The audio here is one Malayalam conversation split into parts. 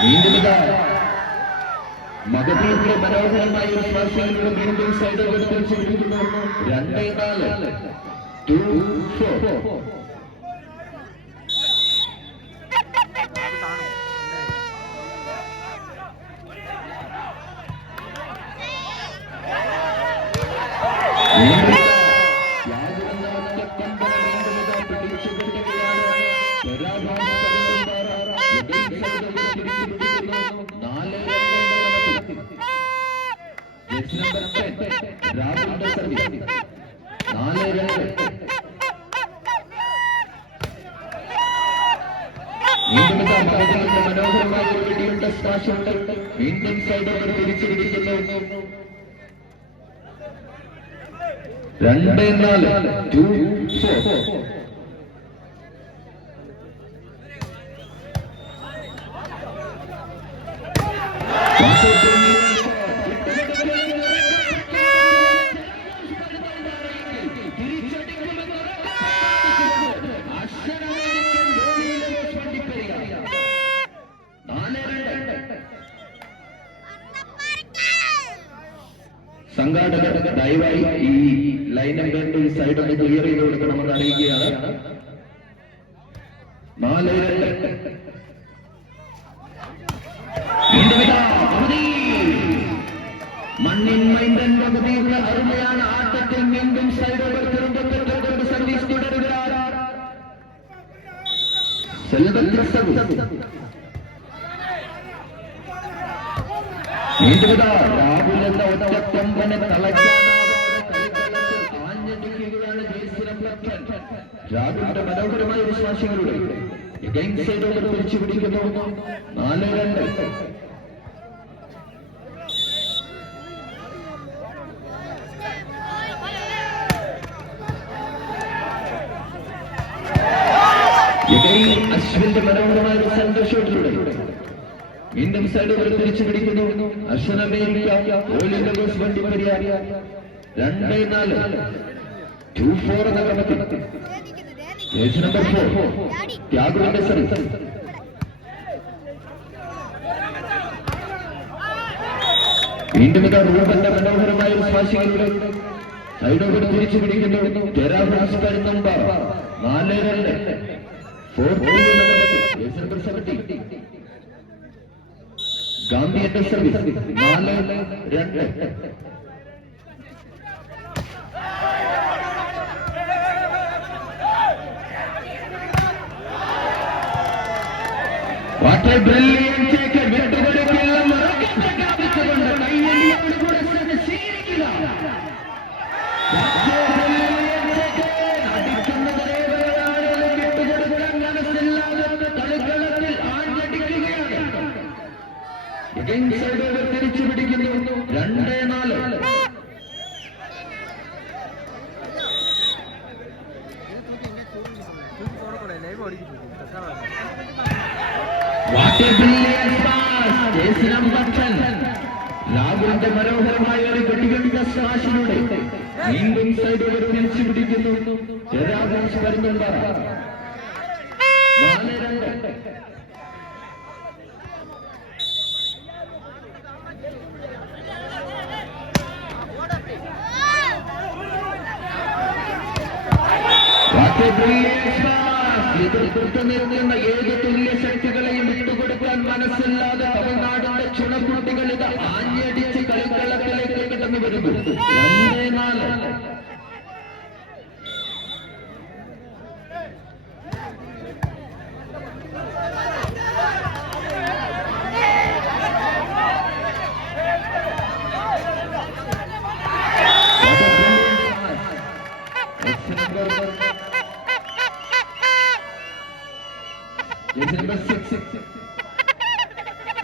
വീണ്ടും മകതീരുടെ മനോഹരമായ ഒരു സ്പർശനത്തിലൂടെ വീണ്ടും സൈഡ് തിരിച്ചു പിടിക്കുന്നു. 2-4 2-4. മനോഹരമായ ഒരു വെടിയുടെ സ്പാശുണ്ട്. ഇന്ത്യൻ സൈഡ് തിരിച്ചിരിക്കുന്നു. 2-4 2-4. സംഘാടകർ ദയവായി ഈ ലൈൻ നമ്പറിന്റെ ഈ സൈഡ് ഒന്ന് ക്ലിയർ ചെയ്ത് കൊടുക്കണമെന്ന് അറിയിക്കുകയാണ്. 4-2. മണ്ണിൻ മൈന്ദൻ പകുതിയുള്ള അരുമയാണ് ആട്ടത്തിൽ വീണ്ടും സൈഡ് ഓവർ തിരുവനന്തപുരത്തോട് സർവീസ് തുടരുകയാണ്. രാഹുൽ എന്ന ഒറ്റക്കൊമ്പനെ തളയ്ക്കാനാവാതെ കളിക്കളത്തിൽ ആഞ്ഞടിക്കുകയാണ് രാഹുലിന്റെ മനോഹരമായ വിശ്വാസികളുടെ സൈഡ് ഓവർ തിരിച്ചു പിടിക്കുന്നു. 4-2. അശ്വിന്റെ മനോഹരമായ ഒരു സെന്റർ ഷോട്ടിലൂടെ വീണ്ടും സൈഡ് ഓവർ തിരിച്ചു പിടിക്കുന്നു. അശ്വൻ അമേരിക്ക വണ്ടി പരിയാർ. 2-4 2-4 എന്ന ക്രമത്തിൽ നമ്പർ 4 ത്യാഗുവിന്റെ സർവീസ്. വീണ്ടും റൂബന്റെ മനോഹരമായ ഒരു സ്പാശികളിലൂടെ സൈഡ് ഓവർ തിരിച്ചു പിടിക്കുന്നു. 4-2 ഗാന്ധി എന്റെ service. 4-2. What a brilliant taker. വിട്ടുകൊടുക്കില്ല പ്രഖ്യാപിച്ചുകൊണ്ട് കൈയടിയോട് കൂടെ ശീലിക്കുക. തിരിച്ചു പിടിക്കുന്നു. 2-4. രാഹുലിന്റെ മനോഹരമായ ഒരു വെടികെട്ട സ്മാഷിലൂടെ വീണ്ടും സൈഡ് ഓവർ തിരിച്ചു പിടിക്കുന്നു. 4-2. എതിർത്ത് നിൽക്കുന്ന ഏത് തുല്യ ശക്തികളെയും വിട്ടുകൊടുക്കാൻ മനസ്സില്ലാതെ തമിഴ്നാടിന്റെ ചുണക്കുട്ടികൾ ഇത് ആഞ്ഞടിച്ച് കളിക്കളത്തിലേക്ക് കടന്നു വരുന്നു. 2-4.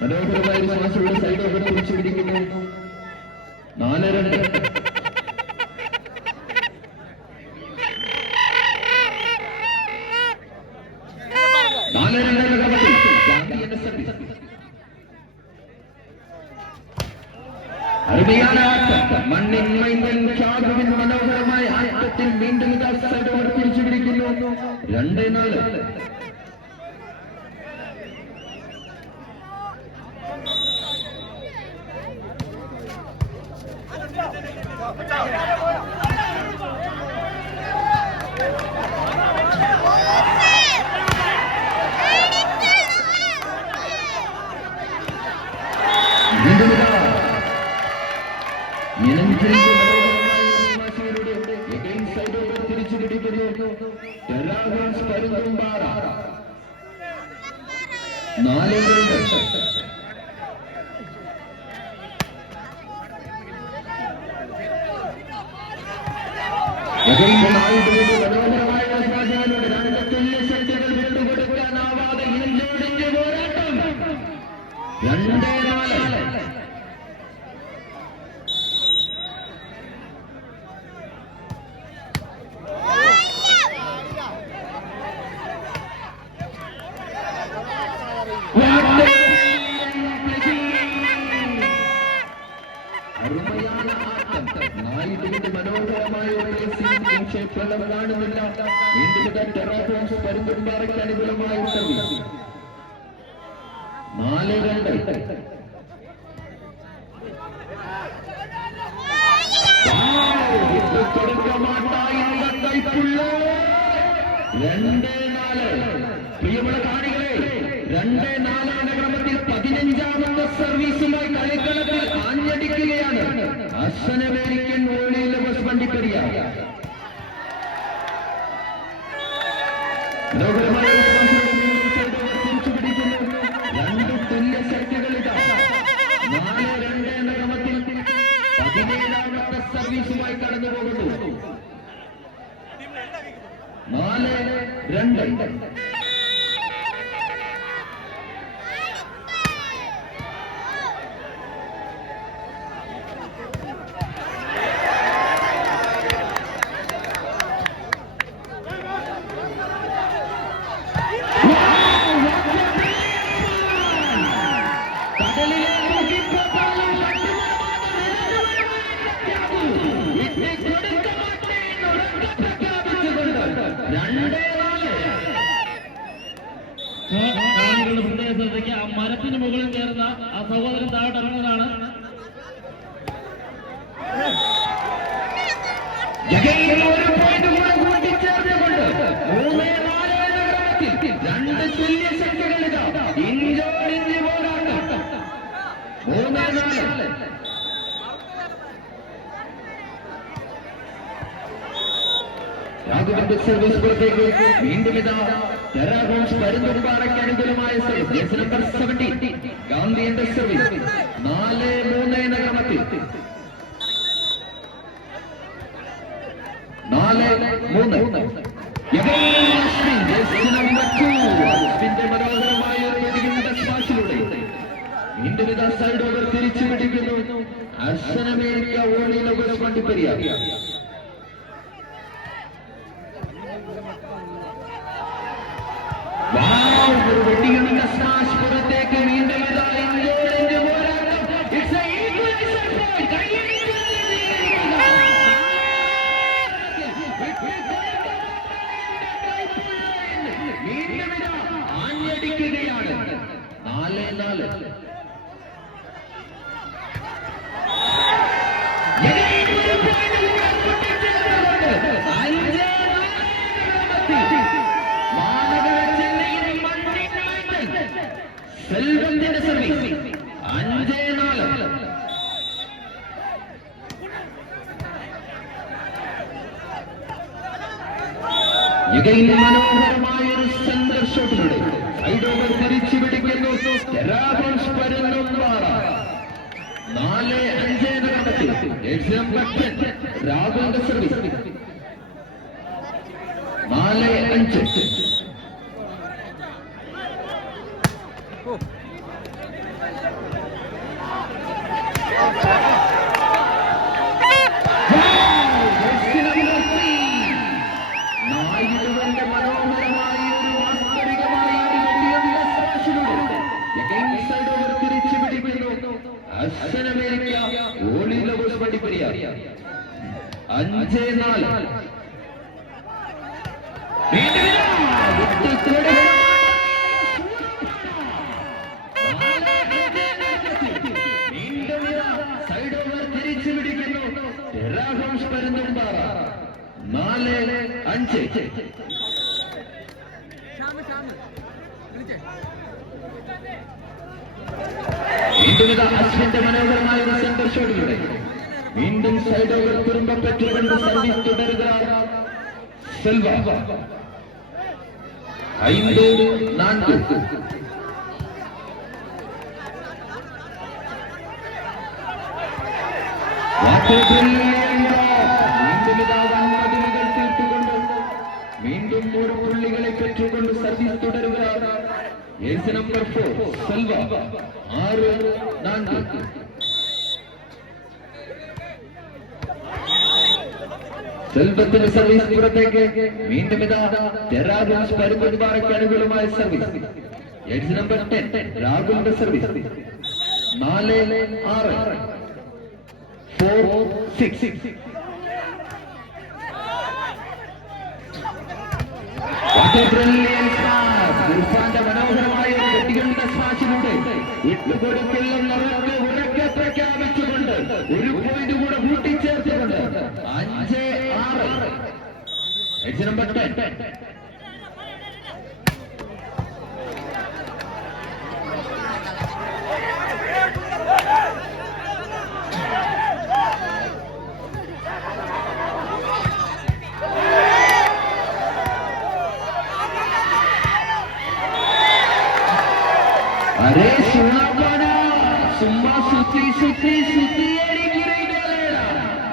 മനോഹരമായ ശ്വാസമുള്ള സൈഡ് ഓവർ തിരിച്ചു പിടിക്കുന്നു. 4-2. അരുമയാണ് ആട്ടം. മണ്ണിൻ മൈന്ദൻ ഷാജുവിൻ മനോഹരമായ ആട്ടത്തിൽ വീണ്ടും സൈഡ് ഓവർ തിരിച്ചു പിടിക്കുന്നു. 2-4. ടെറാഗോൺസ് പരുന്തുംപാറ 4-2. മനോഹരമായ സാഹചര്യങ്ങളുടെ 2 തുല്യ ശക്തികൾ വിട്ടുകൊടുക്കാനാവാതെ ഇഞ്ചോടിഞ്ച് പോരാട്ടം 2-4. അരുമയാണ് ആട്ടം. നായികയുടെ മനോഹരമായ നിക്ഷേപണം കാണുന്നില്ല. വീണ്ടും ടെറാഗോൺസ് പരുന്തുംപാറയ്ക്ക് അനുകൂലമായ സർവീസ് 4-2. പ്രിയമുള്ള കാണികളെ 2-4 ക്രമത്തിൽ 15ാമത്തെ സർവീസുമായി കളിക്കളത്തിൽ ആഞ്ഞടിക്കുകയാണ് അശ്വനമേരിക്കൻ വോളിയിലെ വണ്ടിപ്പെരിയ. മനോഹരമായ പിടിക്കുന്നു. 2 തുല്യ ശക്തികളിതാ 4-2 എന്ന ക്രമത്തിൽ 17ാമത്തെ സർവീസുമായി കടന്നു പോകുന്നു. 4-2. മരത്തിന് മുകളിൽ ചേർന്ന ആ സഹോദരൻ താഴോട്ട് ഇറങ്ങുന്നതാണ്. തുല്യ ശക്തികളിതാ ഇഞ്ചോടിഞ്ച് പോരാട്ടം 3-4. രാഘവന്റെ സർവീസ് പുറത്തേക്ക് വീണ്ടും ഇതാ ടെറാഗോൺസ് പരുന്തുംപാറയ്ക്ക് അനുകൂലമായ സർവീസ് നമ്പർ 70 ഗാന്ധിയുടെ സർവീസ് 4-3 എന്ന ക്രമത്തിൽ 4-3. അശ്വിന്റെ മനോഹരമായ സ്മാഷിലൂടെ വീണ്ടും ഇതാ സൈഡ് ഓവർ തിരിച്ചു പിടിക്കുന്നു അശ്വനമേരിക്ക വോളിയിലെ വണ്ടിപ്പെരിയ. വെട്ടിയുടെ സ്മാഷ് പുറത്തേക്ക് വീണ്ടും ഇതാ ഇഞ്ചോടിഞ്ച് പോരാട്ടം. ആഞ്ഞടിക്കുകയാണ് 4-4. സെൽവത്തിന്റെ സർവീസ് 5-4. മനോഹരമായ ഒരു സെന്റർ ഷോട്ടിലൂടെ സൈഡ് ഓവർ തിരിച്ചു പിടിക്കുന്നു ടെറാഗോൺസ് പരുന്തുംപാറ 4-5 എന്ന ക്രമത്തിൽ രാഘവന്റെ സർവീസ് 4-5. മനോഹരമായ ഒരു വാസ്തവികമായ സൈഡ് ഓവർ തിരിച്ചു പിടിക്കുന്നു അശ്വനമേരിക്ക വോളിയിലെ വണ്ടിപ്പെരിയ 5-4. സൈഡ് ഓവർ തിരിച്ചു പിടിക്കുന്നു ടെറാഗോൺസ് പരുന്തുംപാറ 4-5. വീണ്ടും അശ്വിന്റെ മനോഹരമായ ഒരു സെന്റർ ഷോട്ടിലൂടെ വീണ്ടും സൈഡ് ഓവർ കുറുമ്പപ്പെട്ടുകൊണ്ട് സർവീസ് തുടരുക செல்வா 5-4. மீண்டும் ஒரு புள்ளிகளை பெற்றுக்கொண்டு சர்வீஸ் தொடருகிறார் ஏசி நம்பர் 4 செல்வா 6-4. സെൽവത്തിന് സർവീസ് പുറത്തേക്ക് വീണ്ടും ഇതാ രാഹുൽ പരുമ്പൻപാറയ്ക്ക് അനുകൂലമായ സർവീസ് ഏജ് നമ്പർ 10 രാഹുലിന്റെ സർവീസ് 4-6 4-6. ഇർഫാന്റെ മനോഹരമായ വെട്ടികളുടെ സ്മാഷിലൂടെ വിട്ടുകൊടുക്കില്ലെന്നവർക്ക് ഉറക്കെ പ്രഖ്യാപിച്ചുകൊണ്ട് ഒരു പോയിന്റ് കൂടെ കൂട്ടിച്ചേർത്തുകൊണ്ട് 5-6 എഡ്ജ് നമ്പർ 10. अरे सुना पाना सुम्मा सुती सुती सुती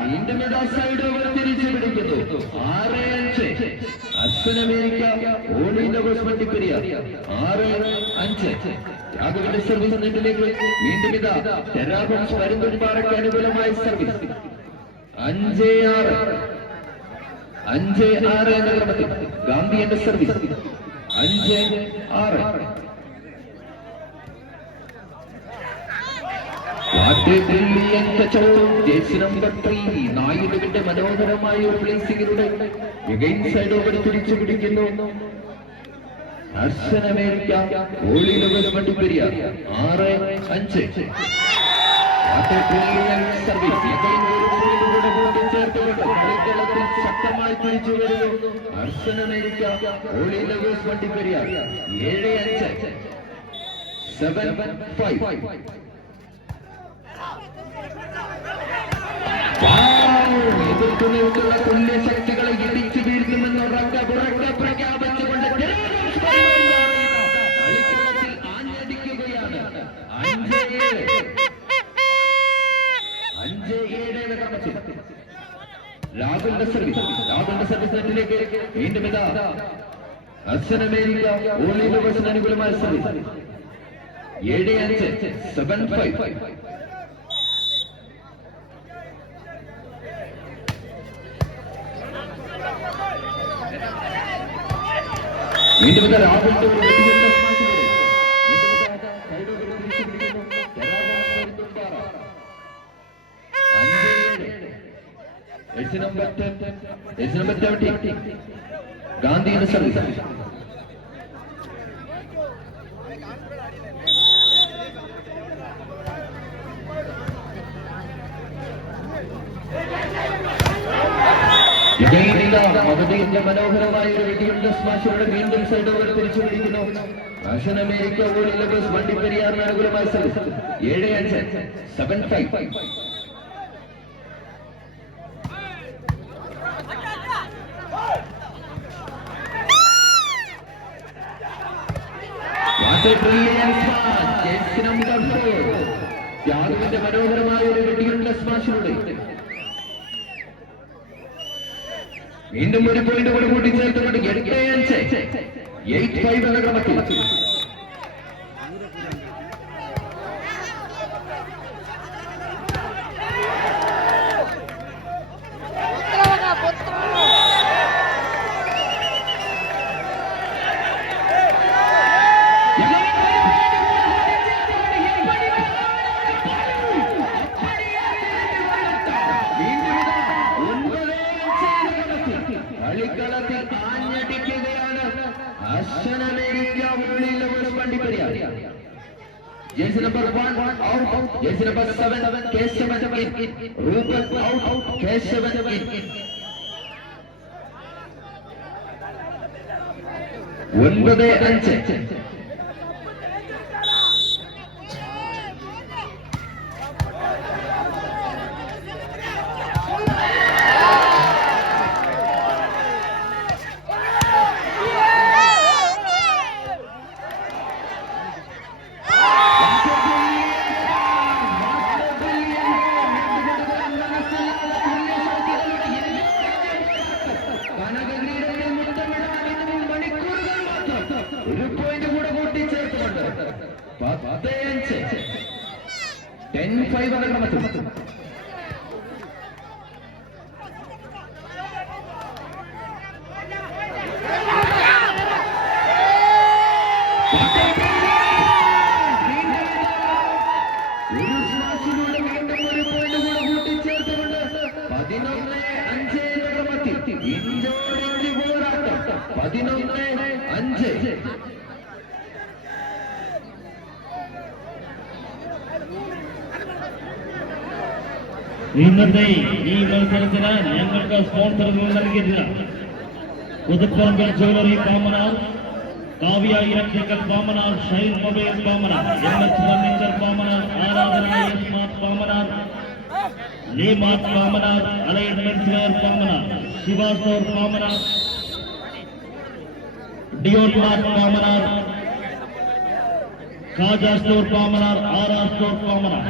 വീണ്ടും ഇതാ സൈഡ് ഓവർ തിരിച്ചു പിടിക്കുന്നു 6-5. അസ്സൻ അമേരിക്ക ഓളി നഗോസ് വണ്ടിപ്പെരിയ 6-5. രാഘവന്റെ സർവീസ് നെറ്റിലേക്ക് വീണ്ടും ഇതാ ടെറാഗോൺസ് പരുന്തുംപാറയ്ക്ക് അനുകൂലമായ സർവീസ് 5-6 5-6 എന്ന ക്രമത്തിൽ ഗാന്ധിയുടെ സർവീസ് 5-6. നായിഡുവിന്റെ മനോഹരമായ ഒരു പ്ലേസിംഗിലൂടെ സൈഡ് ഓവർ തിരിച്ചു പിടിക്കുന്നു അർസൻ അമേരിക്ക ഓളിയിലെ വണ്ടിപ്പെരിയ 6-5. ശക്തമായി തിരിച്ചു വരുന്നു അർസൻ അമേരിക്ക ഓളിയിലെ വണ്ടിപ്പെരിയ 7-5 7-5. എതിർത്തുനിൽക്കുന്ന തുല്യശക്തികളെ ഇടിച്ചു വീഴ്ത്തുമെന്ന് ഉറക്കെ പ്രഖ്യാപിച്ചുകൊണ്ട് കളിക്കളത്തിൽ ആഞ്ഞടിക്കുകയാണ് 5-7 എന്ന ക്രമത്തിൽ രാഹുലിന്റെ സർവീസ് നെറ്റിലേക്ക് വീണ്ടും ഇതാ അർസൻ അമേരിക്ക ഓളി ലവേഴ്സിന് അനുകൂലമായ സർവീസ് 7-5 7-5. വീണ്ടും രാഹുലിന്റെ ഒരു വെടികളുടെ സ്മാഷിലൂടെ സൈഡ് ഓവർ തിരിച്ചു പിടിക്കുന്നു ടെറാഗോൺസ് പരുന്തുംപാറ 5-7. എഡ്ജ് നമ്പർ 17 ഗാന്ധിയുടെ സർവീസ് മഹദീന്റെ മനോഹരമായ ഒരു വെടിയുടെ സ്മാഷിലൂടെ വീണ്ടും സൈഡ് ഓവർ തിരിച്ചു പിടിക്കുന്നു അർസൻ അമേരിക്ക ഓളി ലവേഴ്സ് വണ്ടിപ്പെരിയാറിന് അനുകൂലമായ സർവീസ് 7-5 7-5. യാദവിന്റെ മനോഹരമായ ഒരു വെടിയുടെ സ്മാഷിലൂടെ വീണ്ടും ഒരു പോയിന്റ് കൂടെ കൂട്ടിച്ചേർത്തുകൊണ്ട് 8-5 8-5 എന്ന ക്രമത്തിൽ കളിക്കളത്തിൽ ആഞ്ഞടിക്കുകയാണ് അർസൻ അമേരിക്ക ഓളി lovers Vandiperiya. Jersey number 1 out, jersey number 7 Keshavan in, Ruben out, Keshavan in. 9-5. ഒരു പോയിന്റ് കൂടെ കൂട്ടിച്ചേർത്തുകൊണ്ട് 10-5 10-5 എന്ന ക്രമത്തിൽ ഒരു സ്മാഷിലൂടെ വീണ്ടും ഒരു പോയിന്റ് കൂടെ കൂട്ടിച്ചേർത്തുകൊണ്ട് 11-5 എന്ന ക്രമത്തിൽ ഇഞ്ചോടിഞ്ച് പോരാട്ടം 11-5. ഇന്നത്തെ ഈ മത്സരത്തിന് ഞങ്ങൾക്ക് സ്പോൺസറുകൾ നൽകിയത് Puthuparambil jewellery Pambanar, Kavya electrical Pambanar, Shine mobile Pambanar, MS furniture Pambanar, Aradhana smart Pambanar, ലേമാർട്ട് Pambanar, allied menswear Pambanar, Shiva store Pambanar, Dion mart Pambanar, Khaja store Pambanar, ആറാ സ്റ്റോർ പാമനാർ.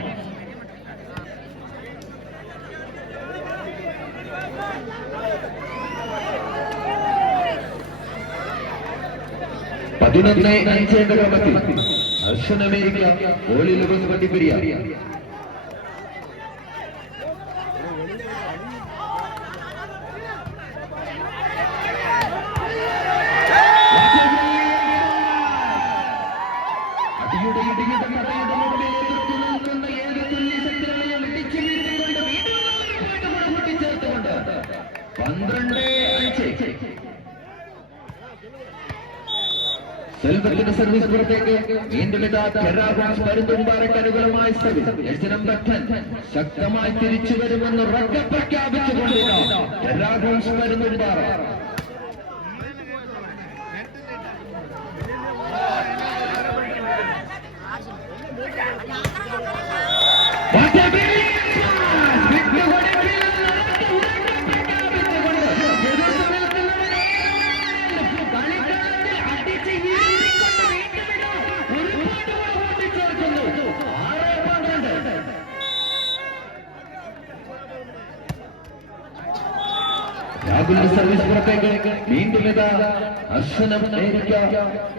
പതിനൊന്ന് 5 എന്ന ക്രമത്തിൽ അർഷൻ അമേരിക്ക ഗോളി ലബസ് വണ്ടിപ്പെരിയ. അടിയുടെ ഇടിയുടെ കഥയുടെ മുമ്പിൽ എതിർത്തു നിൽക്കുന്ന ഏത് തുല്യ ശക്തികളെയും ഇടിച്ചു വീഴ്ത്തിക്കൊണ്ട് വീണ്ടും കൂട്ടിച്ചേർത്തുകൊണ്ട് 12-5. സെൽവത്തിന്റെ സർവീസ് പുറത്തേക്ക് വീണ്ടും ഇതാ ടെറാഗോൺസ് പരുന്തുംപാറയ്ക്ക് അനുകൂലമായ സർവീസ്. ജേഴ്സി നമ്പർ 10 ശക്തമായി തിരിച്ചു വരുമെന്ന് ഉറക്കെ പ്രഖ്യാപിച്ചുകൊണ്ടിരുന്ന ടെറാഗോൺസ് പരുന്തുംപാറ. രാഹുലിന്റെ സർവീസ് പുറത്തേക്ക് വീണ്ടും ഇതാ അർഷൻ അമേരിക്ക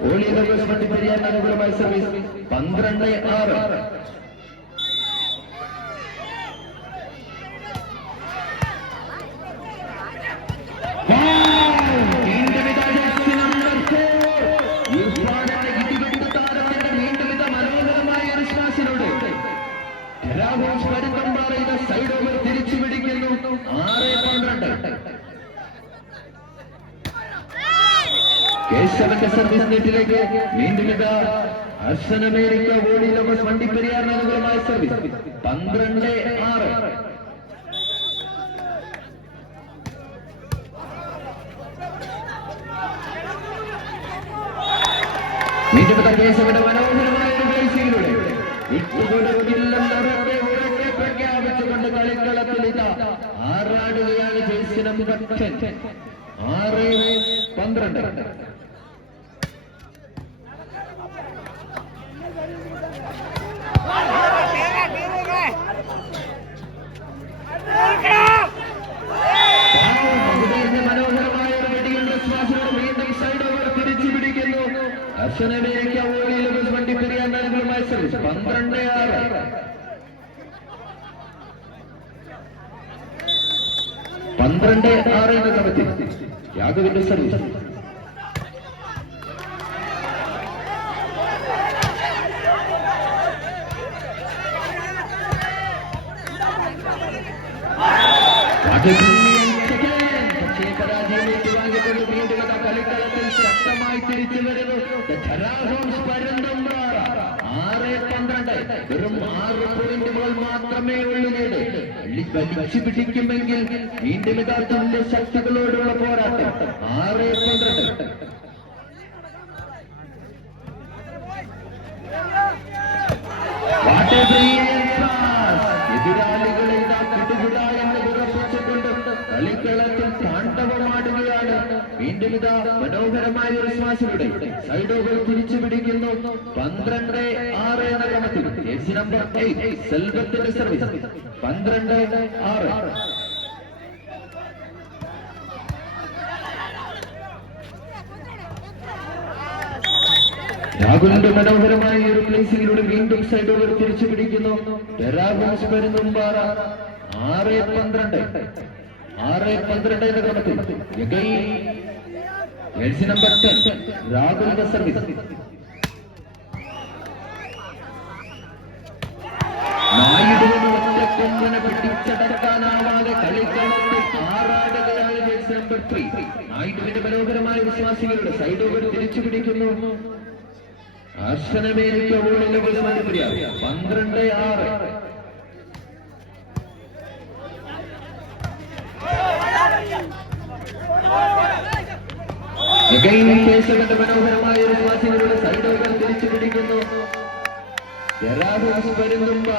ഗോളി ലബസ് വണ്ടിപ്പെരിയ അനുകൂലമായ സർവീസ്. 12-6. സൈഡ് ഓവർ തിരിച്ചു പിടിക്കുന്നു. 6-12. കേശവന്റെ സർവീസ് നെറ്റിലേക്ക് വീണ്ടും ഇതാ അർഷൻ അമേരിക്ക ഗോളി ലബസ് വണ്ടിപ്പെരിയാറിന് അനുകൂലമായ സർവീസ്. 12-6. വീണ്ടും ഇതാ കേശവന്റെ മനോഹരമായ ഒരു ബ്രേസിംഗിലൂടെ ഇട്ടുകൊടുക്കില്ലെന്ന് ഉറക്കെ പ്രഖ്യാപിച്ചുകൊണ്ട് കളിക്കളത്തിൽ ഇതാ ആറാടുകയാണ് ജേഴ്സി നമ്പർ 10. 6-12. മനോഹരമായ ഒരു വെടിയുടെ ശ്വാസത്തോടെ വീണ്ടും സൈഡ് ഓവർ തിരിച്ചു പിടിക്കുന്നു. അർഷൻ അമേരിക്ക ഗോളി ലബസ് വണ്ടിപ്പെരിയ അനുകൂലമായ സർവീസ്. 12-6. 12-6 എന്ന ക്രമത്തിൽ യാദവിന്റെ സർവീസ്. പക്ഷേ പരാജയം ഏറ്റുവാങ്ങിക്കൊണ്ട് വീണ്ടും കളിക്കളത്തിൽ ശക്തമായി തിരിച്ചു വരുന്നു ടെറാഗോൺസ് പരുന്തുംപാറ. 6-12. വെറും 6 പോയിന്റുകൾ മാത്രമേ ഉള്ളൂ നേട്. വലിച്ചു പിടിക്കുമെങ്കിൽ വീണ്ടും ഇതാ തുല്യ ശക്തികളോടുള്ള പോരാട്ടം. 6-12. എതിരാളികളെ ഇതാ കിടുകിട എന്ന് വിറപ്പിച്ചുകൊണ്ട് കളിക്കളത്തിൽ താണ്ഡവമാടുകയാണ്. വീണ്ടും ഇതാ മനോഹരമായ ഒരു ശ്വാസത്തിലൂടെ സൈഡ് ഓവർ തിരിച്ചു പിടിക്കുന്നു. 12-6 എന്ന ക്രമത്തിൽ ജേഴ്സി നമ്പർ 8 സെൽവത്തിന്റെ സർവീസ്. 12-6. രാഹുലിന്റെ മനോഹരമായ ഒരു പ്ലേസിംഗിലൂടെ വീണ്ടും സൈഡ് ഓവർ തിരിച്ചു പിടിക്കുന്നു. 6-12 എന്ന ക്രമത്തിൽ ജേഴ്സി നമ്പർ 10 രാഹുലിന്റെ സർവീസ്. നായിഡുവിന് ഒറ്റക്കൊമ്പനെ പിടിച്ചടക്കാനാവാതെ കളിക്കളത്തിൽ ആറാടുകയാണ് ജേഴ്സി നമ്പർ 3. നായിഡുവിന്റെ മനോഹരമായ വിശ്വാസികളുടെ സൈഡ് ഓവർ തിരിച്ചു പിടിക്കുന്നു. അർശനമേരിക്ക ഓളിലെ 12-6. കേശവന്റെ മനോഹരമായ ഒരു വിശ്വാസികളുടെ സൈഡ് ഓവർ തിരിച്ചു പിടിക്കുന്നു. 6-12.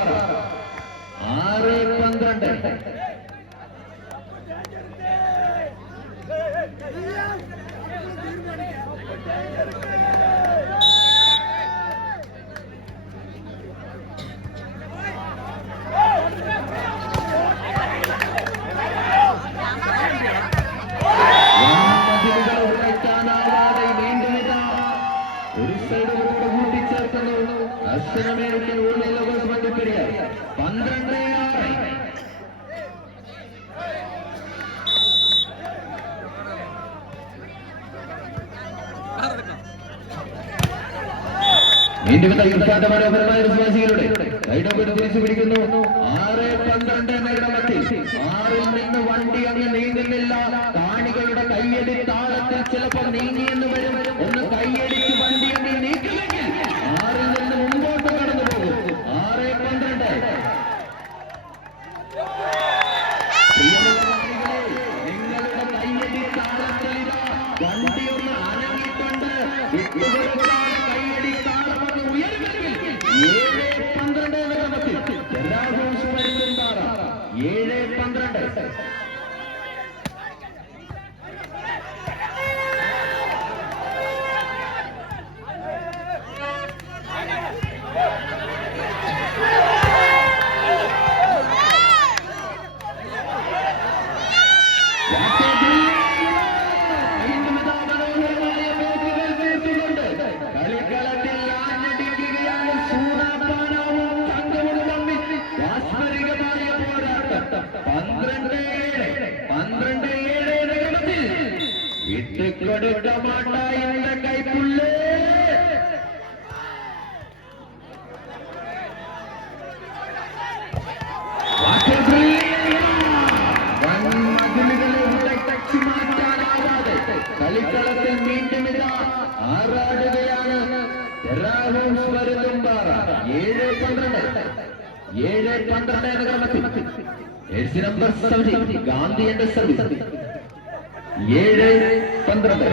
ഒരു സൈഡ് കൂട്ടിച്ചേർക്കുന്നു. അർശനമേരിക്കൻ ഊണിൽ വണ്ടിപ്പെരിയ 12-6. വീണ്ടും ഇർഫാന്റെ മനോഹരമായ വിശ്വാസികളുടെ സൈഡ് ഓവർ തിരിച്ചു പിടിക്കുന്നു. 6-12 എന്ന ക്രമത്തിൽ 6-ൽ നിന്ന് വണ്ടി അങ്ങ് നീങ്ങുന്നില്ല. കാണികളുടെ കയ്യടി താളത്തിൽ ചിലപ്പോൾ നീങ്ങിയെന്ന് വരും. ഒന്ന് കയ്യടിച്ച് വണ്ടി അങ്ങ് നീക്കില്ലെങ്കിൽ 6-ൽ നിന്ന് മുമ്പോട്ട് കടന്നു പോകും. 6-12. നിങ്ങളുടെ കയ്യടി താളത്തിൽ വണ്ടി ഒന്ന് അനങ്ങിക്കൊണ്ട് കയ്യടി താളമൊന്ന് ഉയരുമെങ്കിൽ 7-12 എന്ന ക്രമത്തിൽ 7-12. കളിക്കളത്തിൽ ആഞ്ഞടിക്കുകയാണ് സൂറാപ്പാനാവും സംഘവും തമ്മിൽ വാസ്മരികമായ പോരാട്ടം. 12-7 എന്ന ക്രമത്തിൽ വിട്ടുകൊടുക്ക മാട്ടായ കൈപ്പുള്ളേ. കളിക്കളത്തിൽ വീണ്ടും ഇതാ ആറാടുകയാണ്. 7-12 എന്ന ക്രമത്തിൽ ജേഴ്സി നമ്പർ 7 ഗാന്ധിയുടെ സർവീസ്. 7-12.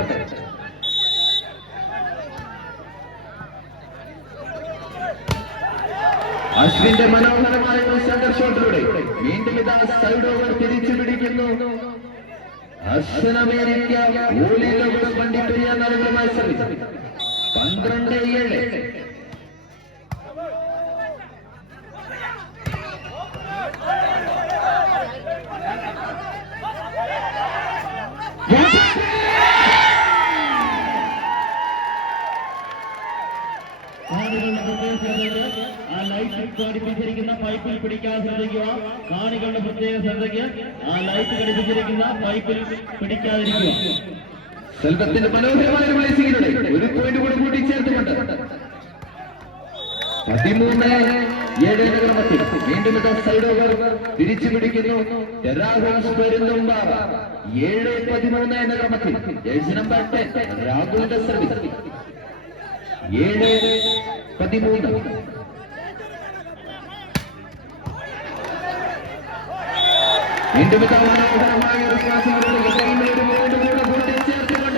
അശ്വിന്റെ മനോഹരമായ സെന്റർ ഷോട്ടിലൂടെ വീണ്ടും ഇതാ സൈഡ് ഓവർ തിരിച്ചു പിടിക്കുന്നു. അർശനമേരിക്ക ഊളിലെ വണ്ടിപ്പെരിയ നൽകുന്ന സർവീസ്. 12-7. ആ ലൈറ്റ് ഘടിപ്പിച്ചിരിക്കുന്ന പൈപ്പിൽ പിടിക്കാൻ ശ്രദ്ധിക്കുക. കാണികളുടെ പ്രത്യേക ശ്രദ്ധയ്ക്ക് ആ ലൈറ്റ് ഘടിപ്പിച്ചിരിക്കുന്ന പൈപ്പിൽ പിടിക്കാതിരിക്കുക. സെൽവത്തിന്റെ മനോഹരമായ പ്ലേസിംഗിലൂടെ ഒരു പോയിന്റ് കൂടി കൂട്ടിച്ചേർത്തുകൊണ്ട് 13-7 എന്ന ക്രമത്തിൽ വീണ്ടും സൈഡ് ഓവർ തിരിച്ചു പിടിക്കുന്നു. 7-13 എന്ന ക്രമത്തിൽ ജേഴ്സി നമ്പർ 10 രാഹുലിന്റെ സർവീസ്. 7-13. വീണ്ടും മനോഹരമായ ഒരു ശ്വാസങ്ങളുടെ ഒരു പോയിന്റ് കൂടെ കൂട്ടിച്ചേർക്കുന്നു.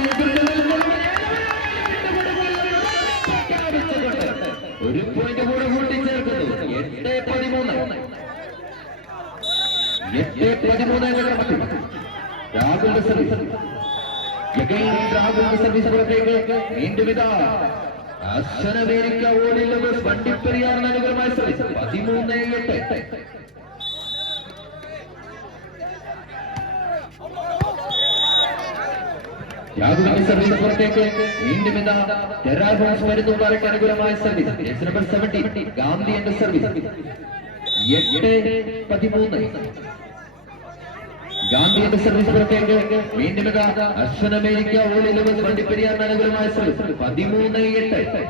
8-13 എന്ന ക്രമത്തിൽ രാഹുലിന്റെ സർവീസ്. രാഹുലിന്റെ സർവീസ് പുറത്തേക്ക് വീണ്ടും ഇതാ അർശനമേരിക്ക ഓളിലെ വണ്ടിപ്പെരിയാർ അനുകൂലമായ സർവീസ്. 13-8. യാദവിന്റെ സർവീസ് പുറത്തേക്ക് വീണ്ടും ഇതാ ടെറാഗോൺസ് വരുന്നുണ്ടാകട്ടെ അനുകൂലമായ സർവീസ്. ജേഴ്സി നമ്പർ 17 ഗാന്ധി എന്റെ സർവീസ് 8-13. ഗാന്ധിയുടെ സർവീസ് പുറത്തേക്ക് വീണ്ടും ഇതാ അശ്വൻ അമേരിക്ക ഓൾ 11 വണ്ടിപ്പെരിയാറിന് അനുകൂലമായ സർവീസ് 13-8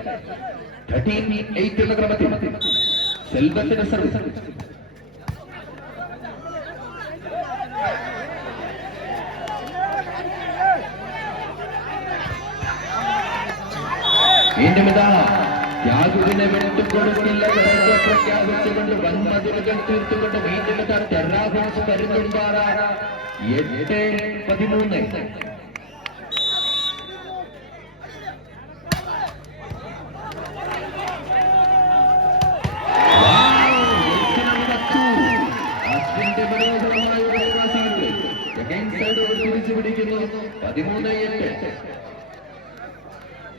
13-8 എന്ന ക്രമത്തിൽ സെൽവത്തിന്റെ സർവീസ്. വീണ്ടും ഇതാ യാദവിനെ വിട്ടുകൊടുക്കില്ല പ്രഖ്യാപിച്ചുകൊണ്ട് വൻമതിലുകൾ തീർത്തുകൊണ്ട് വീണ്ടും ഇതാ ടെറാഗോൺസ് പരുന്തുംപാറ 8-13. പിടിക്കുന്നു 13-8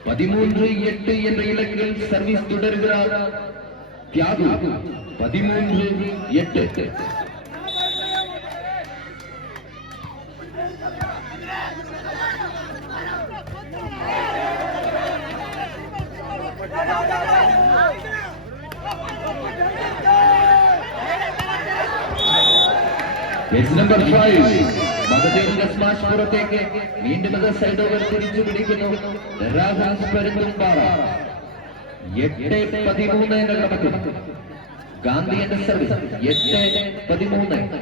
13-8 என்ற இலக்கில் சர்வீஸ் தொடர்கிறார் தியாகு 13-8. നമ്പർ 5 മകതീരിന്റെ സ്മാഷ് പുറത്തേക്ക് വീണ്ടും അത് സൈഡ് ഓവർ തിരിച്ചു പിടിക്കുന്നു ടെറാഗോൺസ് പരുന്തുംപാറ 8-13 എന്ന ക്രമത്തിൽ. ഗാന്ധി എന്റെ സർവീസ് 8-13.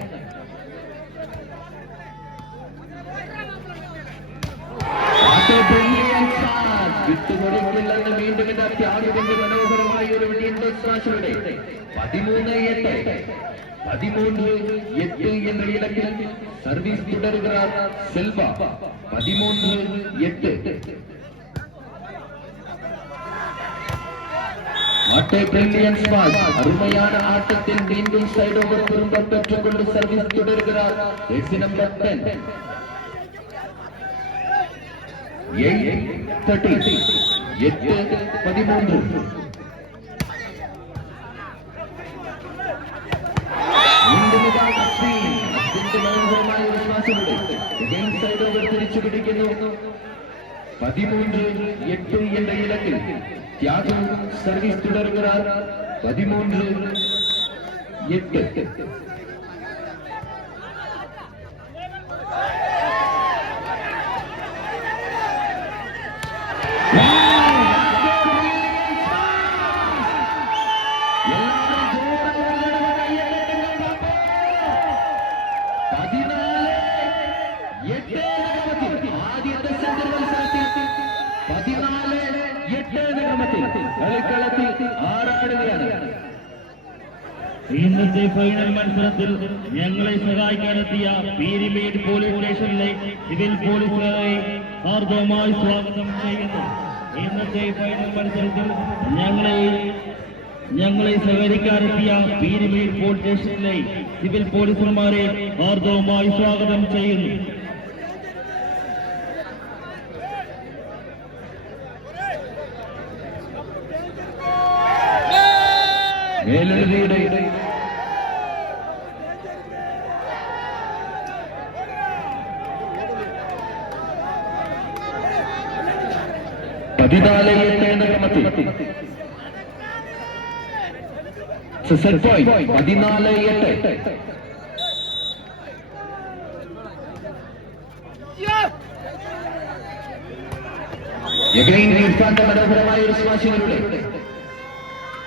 വിട്ടുകൊടുക്കില്ലെന്ന് വീണ്ടും ഇത് ത്യാഗത്തിന്റെ മനോഹരമായ ഒരു വീണ്ടും സ്മാഷുകളുടെ 13-8 13-8 என்ற இலக்கில் சர்வீஸ் தொடர்கிறார் செல்வா 13-8. பிரில்லியன்ஸ் பாஸ் அருமையான ஆட்டத்தில் மீண்டும் சைடு ஓவர் திரும்ப பெற்றுக்கொண்டு சர்வீஸ் தொடர்கிறார் ஜெர்சி நம்பர் 10 8-13 8-13. തിരിച്ചു പിടിക്കുന്നു 13-8 എന്ന ഇലക്കിൽ ത്യാഗു സർവീസ് തുടരുகிறார் 13-8. ഇന്നത്തെ ഫൈനൽ മത്സരത്തിൽ ഞങ്ങളെ സഹായിക്കാനെത്തിയ പീരിമേഡ് പോലീസ് സ്റ്റേഷനിലെ സിവിൽ പോലീസുകാരെ ഹാർദവമായി സ്വാഗതം ചെയ്യുന്നു. ഇന്നത്തെ ഫൈനൽ മത്സരത്തിൽ ഞങ്ങളെ സഹകരിക്കാനെത്തിയ പീരിമേഡ് പോലീസ് സ്റ്റേഷനിലെ സിവിൽ പോലീസുമാരെ ഹാർദവമായി സ്വാഗതം ചെയ്യുന്നു. മേലെഴുതിയുടെ 14-8 എന്ന ക്രമത്തിൽ 14-8. ഇർഫാന്റെ മനോഹരമായ ഒരു സ്മാഷിലൂടെ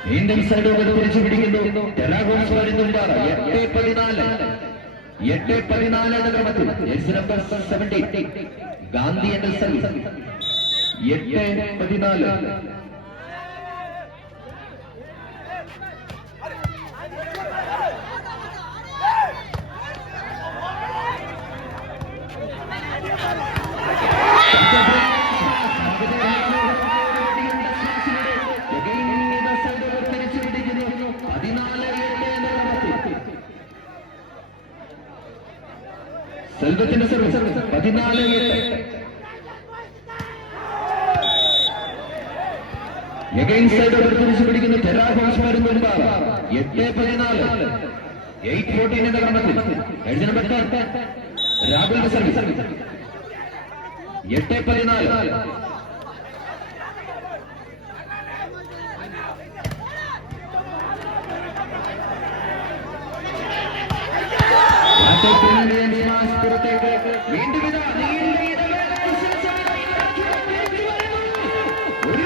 വീണ്ടും സൈഡ് ഓവർ തിരിച്ചു പിടിക്കുന്നു ടെറാഗോൺസ് വരുന്നുംപാറ 8-14 എന്ന ക്രമത്തിൽ ജേഴ്സി നമ്പർ 17 ഗാന്ധി എന്ന സർവീസ് 8-14. സെൽവത്തിന്റെ സർവീസ് 14-8. സൈഡ് ഓവർ തിരിച്ചു പിടിക്കുന്നു ടെറാഗോൺസ് വരുന്നുംപാറ 8-14 8-14 എന്ന ക്രമത്തിൽ രാഹുലിന്റെ സർവീസ് 8-14. വീണ്ടും ഇതാ നീണ്ട ഇടവേളയ്ക്ക് ശേഷം ഒരു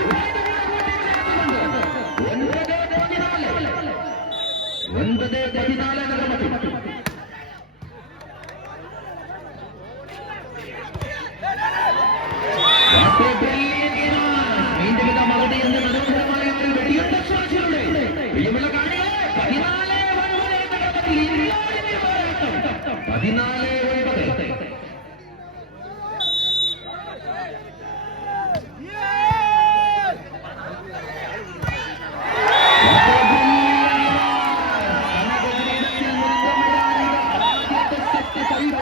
9-14 വീണ്ടും ഇതാ മറുപടി എന്ന മനോഹരമായ ഒരു വെടിയുണ്ട സാക്ഷിയുടെ പ്രിയമുള്ള കാണികളെ 14 14